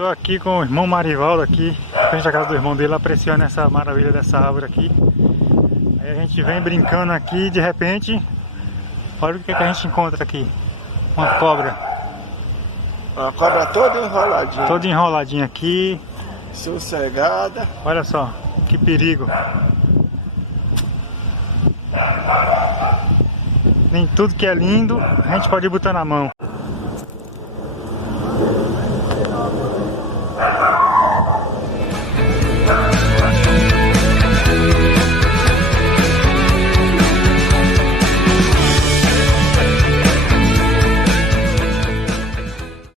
Tô aqui com o irmão Marivaldo aqui, frente à casa do irmão dele, apreciando essa maravilha dessa árvore aqui. Aí a gente vem brincando aqui e de repente, olha o que a gente encontra aqui. Uma cobra. Uma cobra toda enroladinha. Toda enroladinha aqui. Sossegada. Olha só, que perigo. Nem tudo que é lindo a gente pode botar na mão.